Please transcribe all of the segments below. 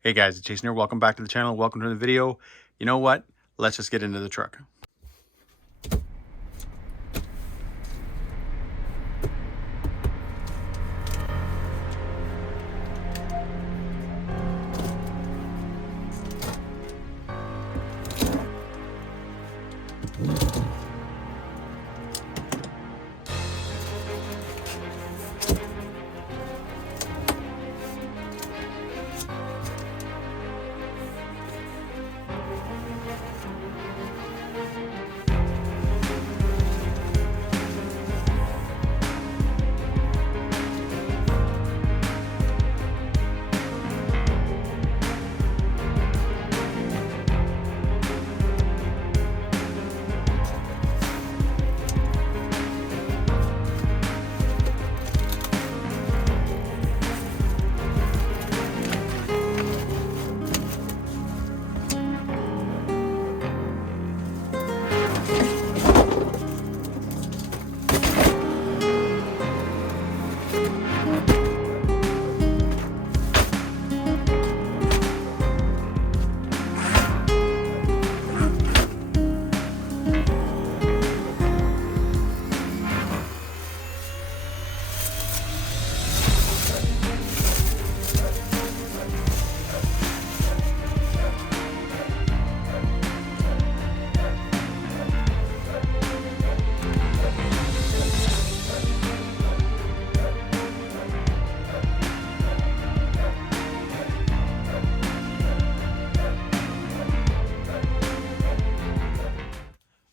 Hey guys, it's Jason here. Welcome back to the channel. Welcome to the video. You know what? Let's just get into the truck.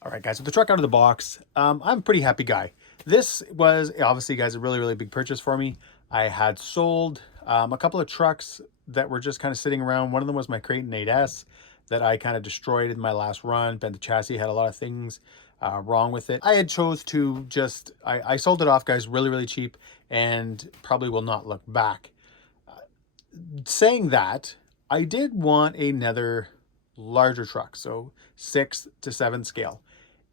All right, guys, with the truck out of the box, I'm a pretty happy guy. This was obviously, guys, a really big purchase for me. I had sold a couple of trucks that were just kind of sitting around. One of them was my Creighton 8S that I kind of destroyed in my last run. Bent the chassis, had a lot of things wrong with it. I had chose to just, I sold it off, guys, really cheap, and probably will not look back. Saying that, I did want another larger truck, so 6 to 7 scale.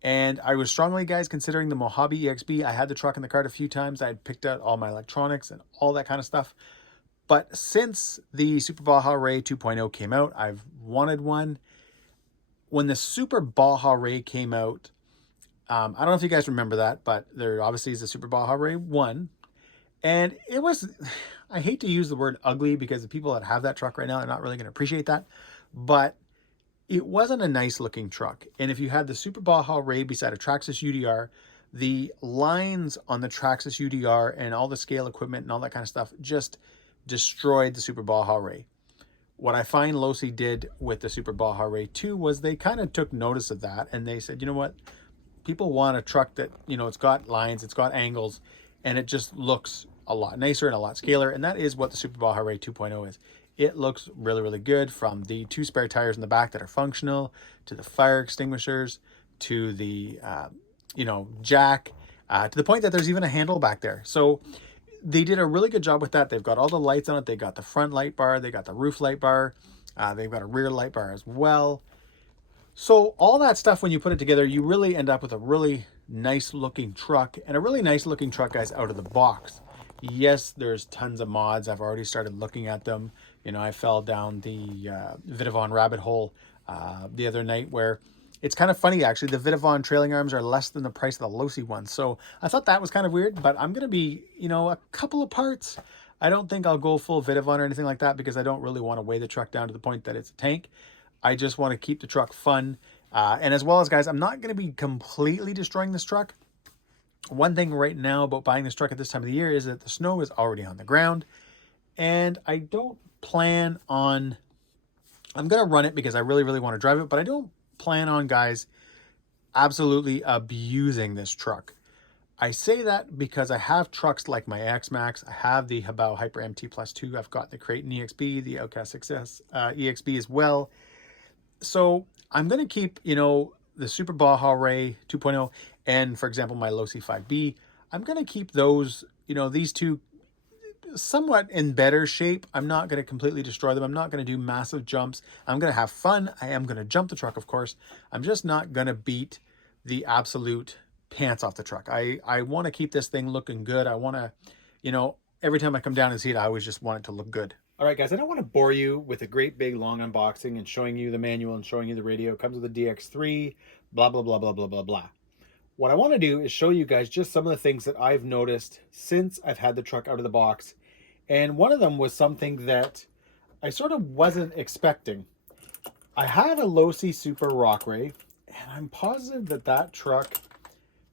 And I was strongly, guys, considering the Mojave EXB. I had the truck in the cart a few times. I had picked out all my electronics and all that kind of stuff. But since the Super Baja Rey 2.0 came out, I've wanted one. When the Super Baja Rey came out, I don't know if you guys remember that, but there obviously is a Super Baja Rey 1. And it was, I hate to use the word ugly because the people that have that truck right now are not really going to appreciate that. But it wasn't a nice looking truck. And if you had the Super Baja Rey beside a Traxxas UDR, the lines on the Traxxas UDR and all the scale equipment and all that kind of stuff just destroyed the Super Baja Rey. What I find Losi did with the Super Baja Rey 2 was they kind of took notice of that, and they said, you know what? People want a truck that, you know, it's got lines, it's got angles, and it just looks a lot nicer and a lot scaler. And that is what the Super Baja Rey 2.0 is. It looks really good, from the 2 spare tires in the back that are functional, to the fire extinguishers, to the jack, to the point that there's even a handle back there. So they did a really good job with that. They've got all the lights on it. They got the front light bar, they got the roof light bar, they've got a rear light bar as well. So all that stuff, when you put it together, you really end up with a really nice looking truck, and a really nice looking truck, guys, out of the box. Yes, there's tons of mods. I've already started looking at them. You know, I fell down the Vidavon rabbit hole the other night, where it's kind of funny, actually. The Vidavon trailing arms are less than the price of the Losi ones. So I thought that was kind of weird, but I'm going to be, you know, a couple of parts. I don't think I'll go full Vidavon or anything like that, because I don't really want to weigh the truck down to the point that it's a tank. I just want to keep the truck fun. And as well as, guys, I'm not going to be completely destroying this truck. One thing right now about buying this truck at this time of the year is that the snow is already on the ground. And I don't plan on, I'm going to run it because I really want to drive it, but I don't plan on, guys, absolutely abusing this truck. I say that because I have trucks like my X-maxx. I have the Habao Hyper MT Plus 2. I've got the Creighton EXB, the Outcast Success EXB as well. So I'm going to keep, you know, the Super Baja Rey 2.0 and, for example, my Losi 5B. I'm going to keep those, you know, these two somewhat in better shape. I'm not going to completely destroy them. I'm not going to do massive jumps. I'm going to have fun. I am going to jump the truck, of course. I'm just not going to beat the absolute pants off the truck. I want to keep this thing looking good. I want to, you know, every time I come down and see it, I always just want it to look good. All right, guys, I don't want to bore you with a great big long unboxing and showing you the manual and showing you the radio. It comes with a DX3, blah, blah, blah, blah, blah, blah, blah. What I want to do is show you guys just some of the things that I've noticed since I've had the truck out of the box. And one of them was something that I sort of wasn't expecting. I had a Losi Super Baja Rey, and I'm positive that that truck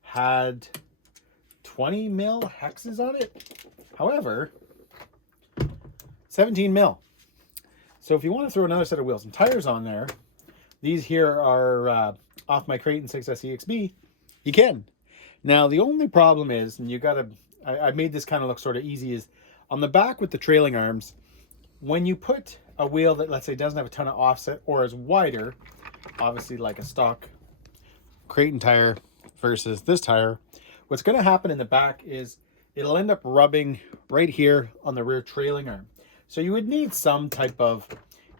had 20 mil hexes on it. However, 17 mil. So if you want to throw another set of wheels and tires on there, these here are off my Creighton 6S EXB, you can. Now the only problem is, and you gotta, I made this kind of look sort of easy, is on the back with the trailing arms, when you put a wheel that, let's say, doesn't have a ton of offset or is wider, obviously like a stock Creighton tire versus this tire, what's going to happen in the back is it'll end up rubbing right here on the rear trailing arm. So you would need some type of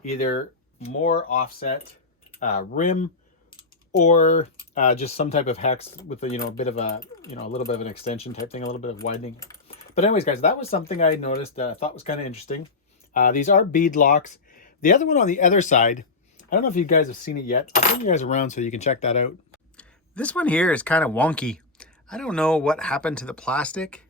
either more offset rim, or just some type of hex with a, a bit of a, a little bit of an extension type thing, a little bit of widening. But anyways, guys, that was something I noticed that I thought was kind of interesting. These are bead locks. The other one on the other side, I don't know if you guys have seen it yet. I'll bring you guys around so you can check that out. This one here is kind of wonky. I don't know what happened to the plastic,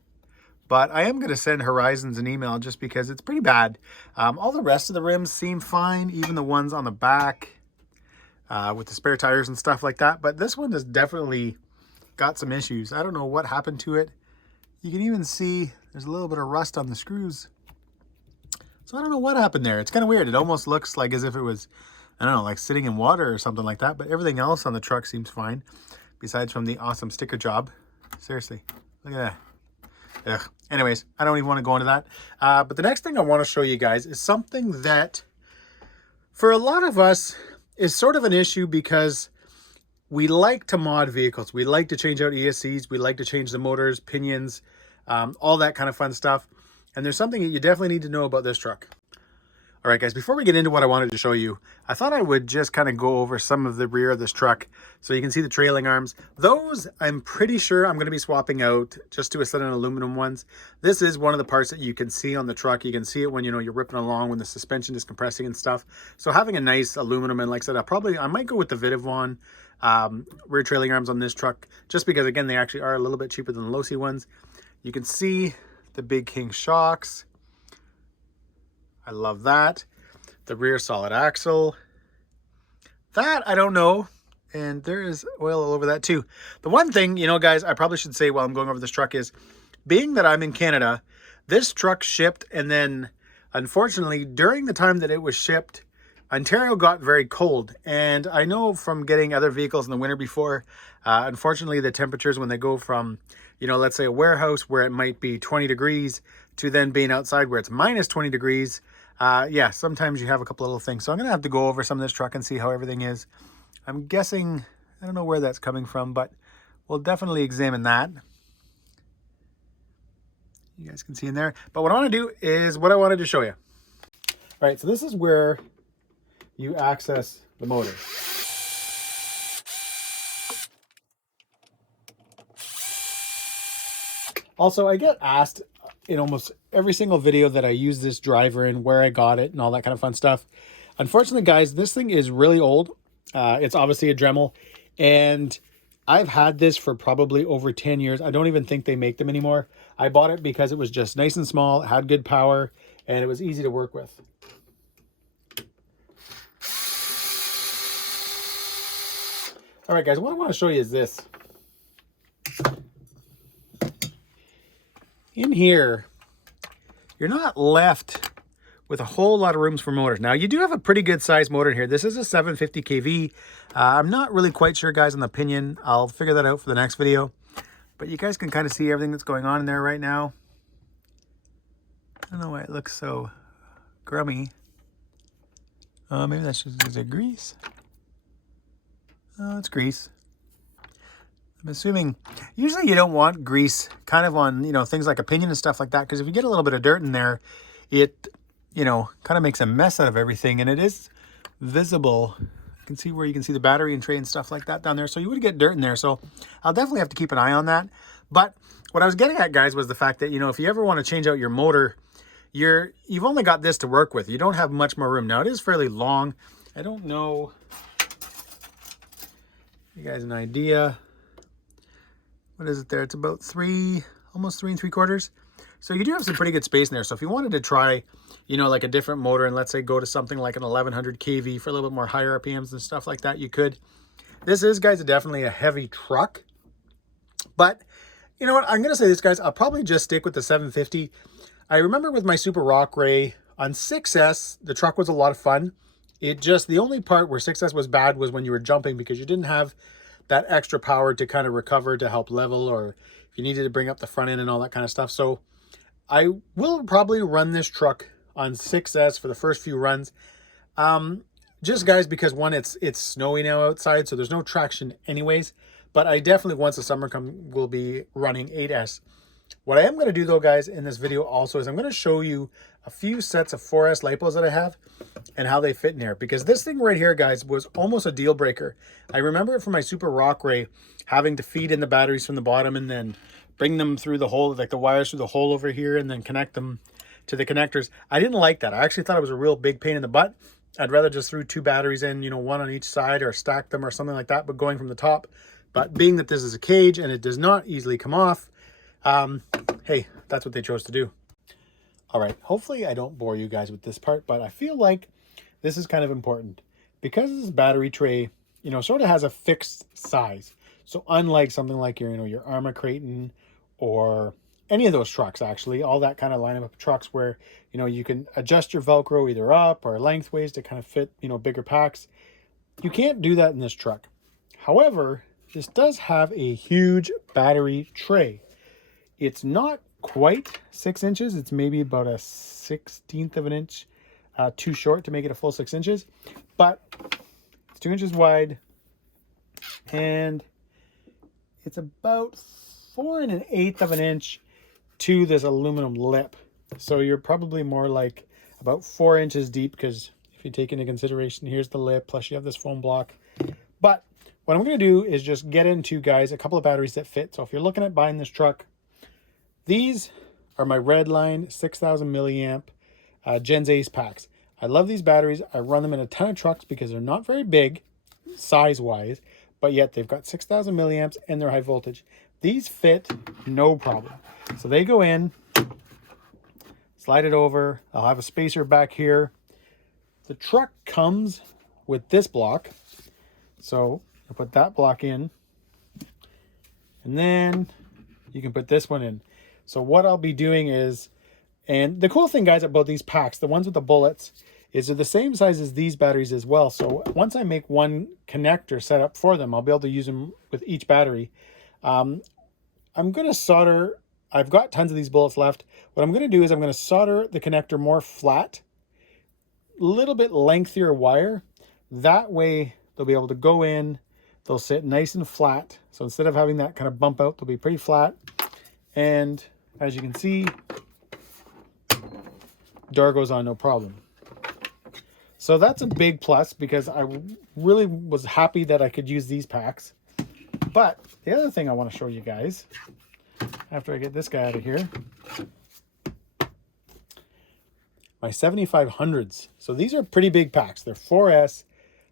but I am going to send Horizons an email just because it's pretty bad. All the rest of the rims seem fine, even the ones on the back with the spare tires and stuff like that. But this one has definitely got some issues. I don't know what happened to it. You can even see there's a little bit of rust on the screws. So I don't know what happened there. It's kind of weird. It almost looks like as if it was, I don't know, like sitting in water or something like that. But everything else on the truck seems fine, besides from the awesome sticker job. Seriously, look at that. Ugh. Anyways, I don't even want to go into that. But the next thing I want to show you guys is something that, for a lot of us, is sort of an issue because we like to mod vehicles. We like to change out ESCs. We like to change the motors, pinions, all that kind of fun stuff. And there's something that you definitely need to know about this truck. All right, guys, before we get into what I wanted to show you, I thought I would just kind of go over some of the rear of this truck so you can see the trailing arms. Those, I'm pretty sure I'm going to be swapping out just to a set of aluminum ones. This is one of the parts that you can see on the truck. You can see it when, you're ripping along, when the suspension is compressing and stuff. So having a nice aluminum, and like I said, I might go with the Vidavon rear trailing arms on this truck, just because, again, they actually are a little bit cheaper than the Losi ones. You can see the Big King shocks. I love that. The rear solid axle. That, I don't know. And there is oil all over that too. The one thing, guys, I probably should say while I'm going over this truck is, being that I'm in Canada, this truck shipped, and then unfortunately during the time that it was shipped, Ontario got very cold. And I know from getting other vehicles in the winter before, unfortunately the temperatures when they go from, let's say a warehouse where it might be 20 degrees to then being outside where it's minus 20 degrees, yeah, sometimes you have a couple little things. So I'm going to have to go over some of this truck and see how everything is. I'm guessing, I don't know where that's coming from, but we'll definitely examine that. You guys can see in there. But what I want to do is what I wanted to show you. All right, so this is where you access the motor. Also, I get asked in almost every single video that I use this driver in, where I got it and all that kind of fun stuff. Unfortunately, guys, this thing is really old. It's obviously a Dremel, and I've had this for probably over 10 years. I don't even think they make them anymore. I bought it because it was just nice and small, had good power, and it was easy to work with. All right, guys, what I want to show you is this. In here, you're not left with a whole lot of rooms for motors. Now, you do have a pretty good size motor in here. This is a 750 kV. I'm not really quite sure, guys, on the pinion. I'll figure that out for the next video. But you guys can kind of see everything that's going on in there right now. I don't know why it looks so grummy. Maybe that's just, is it grease? Oh, it's grease. I'm assuming, usually you don't want grease kind of on, things like a pinion and stuff like that, because if you get a little bit of dirt in there, it, kind of makes a mess out of everything, and it is visible. You can see where you can see the battery and tray and stuff like that down there, so you would get dirt in there, so I'll definitely have to keep an eye on that. But what I was getting at, guys, was the fact that, if you ever want to change out your motor, you've only got this to work with. You don't have much more room. Now it is fairly long. I don't know. You guys an idea? What is it there? It's about almost 3 3/4. So you do have some pretty good space in there. So if you wanted to try, you know, like a different motor and let's say go to something like an 1100 kV for a little bit more higher RPMs and stuff like that, you could. This is, guys, definitely a heavy truck. But you know what? I'm going to say this, guys. I'll probably just stick with the 750. I remember with my Super Rock Ray on 6S, the truck was a lot of fun. The only part where 6S was bad was when you were jumping because you didn't have that extra power to kind of recover to help level, or if you needed to bring up the front end and all that kind of stuff. So I will probably run this truck on 6S for the first few runs. Just, guys, because one, it's snowy now outside, so there's no traction anyways. But I definitely, once the summer comes, will be running 8S. What I am going to do, though, guys, in this video also is I'm going to show you a few sets of 4S lipos that I have and how they fit in here. Because this thing right here, guys, was almost a deal breaker. I remember it from my Super Rock Ray, having to feed in the batteries from the bottom and then bring them through the hole, like the wires through the hole over here, and then connect them to the connectors. I didn't like that. I actually thought it was a real big pain in the butt. I'd rather just throw 2 batteries in, you know, one on each side, or stack them or something like that, but going from the top. But being that this is a cage and it does not easily come off, hey, that's what they chose to do. All right, hopefully I don't bore you guys with this part, but I feel like this is kind of important because this battery tray, you know, sort of has a fixed size. So unlike something like your, you know, your Arma Creighton or any of those trucks, actually, all that kind of lineup of trucks where, you know, you can adjust your Velcro either up or lengthways to kind of fit, you know, bigger packs. You can't do that in this truck. However, this does have a huge battery tray. It's not quite 6 inches. It's maybe about a 1/16 of an inch too short to make it a full 6 inches. But it's 2 inches wide. And it's about 4 1/8 of an inch to this aluminum lip. So you're probably more like about 4 inches deep, because if you take into consideration, here's the lip, plus you have this foam block. But what I'm going to do is just get into, guys, a couple of batteries that fit. So if you're looking at buying this truck, these are my Redline 6,000 milliamp Gensace packs. I love these batteries. I run them in a ton of trucks because they're not very big size-wise, but yet they've got 6,000 milliamps and they're high voltage. These fit no problem. So they go in, slide it over. I'll have a spacer back here. The truck comes with this block. So I'll put that block in, and then you can put this one in. So what I'll be doing is, and the cool thing, guys, about these packs, the ones with the bullets, is they're the same size as these batteries as well. So once I make one connector set up for them, I'll be able to use them with each battery. I'm going to solder, I've got tons of these bullets left. What I'm going to do is I'm going to solder the connector more flat, a little bit lengthier wire. That way they'll be able to go in, they'll sit nice and flat. So instead of having that kind of bump out, they'll be pretty flat. And as you can see, door goes on no problem. So that's a big plus, because I really was happy that I could use these packs. But the other thing I want to show you guys, after I get this guy out of here, my 7500s. So these are pretty big packs. They're 4S,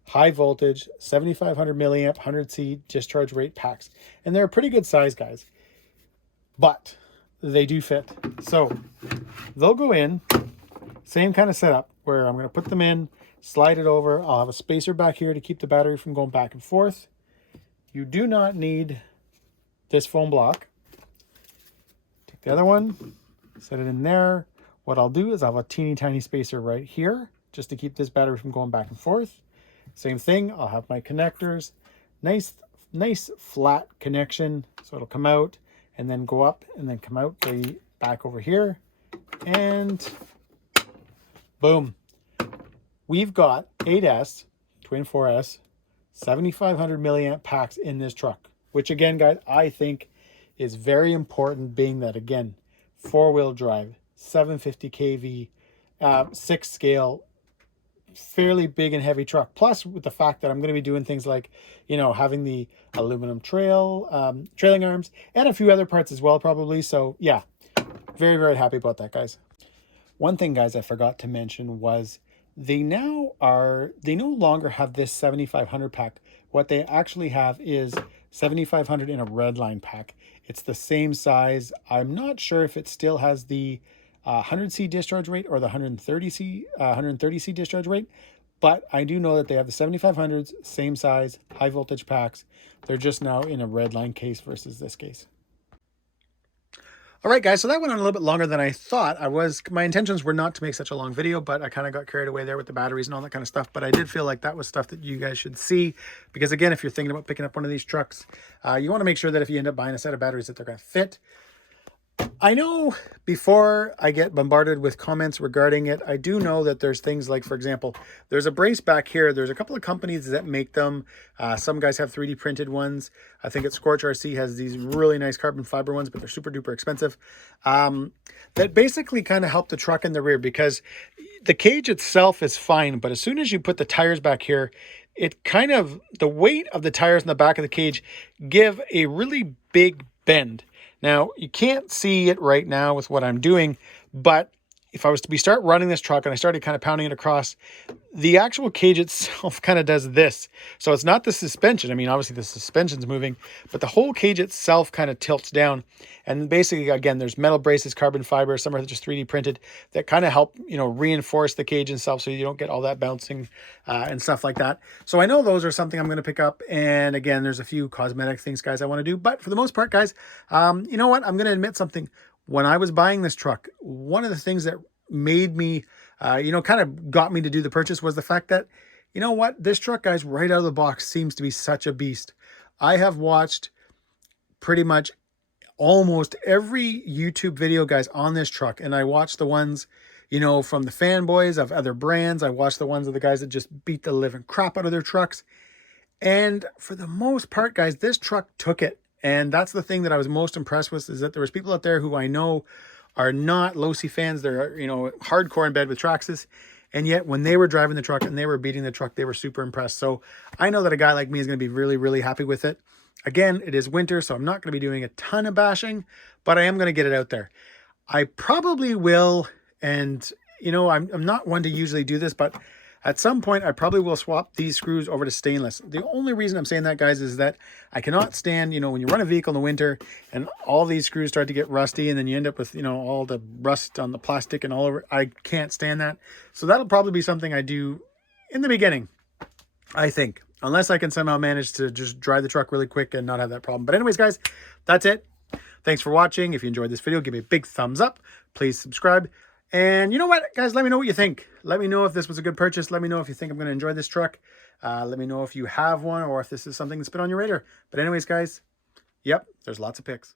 high voltage, 7500 milliamp, 100C discharge rate packs. And they're a pretty good size, guys. But they do fit. So they'll go in, same kind of setup, where I'm going to put them in, slide it over. I'll have a spacer back here to keep the battery from going back and forth. You do not need this foam block. Take the other one, set it in there. What I'll do is I'll have a teeny tiny spacer right here, just to keep this battery from going back and forth. Same thing, I'll have my connectors, nice flat connection, so it'll come out and then go up and then come out the back over here, and boom. We've got 8S, twin 4S, 7500 milliamp packs in this truck, which again, guys, I think is very important, being that, again, 4-wheel drive, 750 kV, 6 scale, fairly big and heavy truck. Plus, with the fact that I'm going to be doing things like, you know, having the aluminum trailing arms, and a few other parts as well, probably. So yeah, very, very happy about that, guys. One thing, guys, I forgot to mention was they no longer have this 7500 pack. What they actually have is 7500 in a red line pack. It's the same size. I'm not sure if it still has the 100C discharge rate or the 130C discharge rate, but I do know that they have the 7500s, same size, high voltage packs. They're just now in a red line case versus this case. All right, guys, so that went on a little bit longer than I thought. My intentions were not to make such a long video, but I kind of got carried away there with the batteries and all that kind of stuff. But I did feel like that was stuff that you guys should see, because again, if you're thinking about picking up one of these trucks, you want to make sure that if you end up buying a set of batteries that they're going to fit. I know before I get bombarded with comments regarding it, I do know that there's things like, for example, there's a brace back here. There's a couple of companies that make them. Some guys have 3D printed ones. I think it's Scorch RC has these really nice carbon fiber ones, but they're super duper expensive. That basically kind of help the truck in the rear, because the cage itself is fine, but as soon as you put the tires back here, the weight of the tires in the back of the cage give a really big bend. Now, you can't see it right now with what I'm doing, but if I was to start running this truck and I started kind of pounding it across, the actual cage itself kind of does this. So it's not the suspension. I mean, obviously the suspension's moving, but the whole cage itself kind of tilts down. And basically, again, there's metal braces, carbon fiber, some are just 3D printed that kind of help, reinforce the cage itself so you don't get all that bouncing and stuff like that. So I know those are something I'm going to pick up. And again, there's a few cosmetic things, guys, I want to do. But for the most part, guys, you know what? I'm going to admit something. When I was buying this truck, one of the things that made me, kind of got me to do the purchase was the fact that, you know what, this truck, guys, right out of the box seems to be such a beast. I have watched pretty much almost every YouTube video, guys, on this truck. And I watched the ones, from the fanboys of other brands. I watched the ones of the guys that just beat the living crap out of their trucks. And for the most part, guys, this truck took it. And that's the thing that I was most impressed with, is that there was people out there who I know are not Losi fans. They're, hardcore in bed with Traxxas. And yet when they were driving the truck and they were beating the truck, they were super impressed. So I know that a guy like me is going to be really, really happy with it. Again, it is winter, so I'm not going to be doing a ton of bashing, but I am going to get it out there. I probably will. And, I'm not one to usually do this, but at some point, I probably will swap these screws over to stainless. The only reason I'm saying that, guys, is that I cannot stand, when you run a vehicle in the winter and all these screws start to get rusty and then you end up with, all the rust on the plastic and all over. I can't stand that. So that'll probably be something I do in the beginning, I think, unless I can somehow manage to just drive the truck really quick and not have that problem. But anyways, guys, that's it. Thanks for watching. If you enjoyed this video, give me a big thumbs up. Please subscribe. And you know what, guys, let me know what you think. Let me know if this was a good purchase. Let me know if you think I'm going to enjoy this truck. Let me know if you have one or if this is something that's been on your radar. But anyways, guys, yep, there's lots of pics.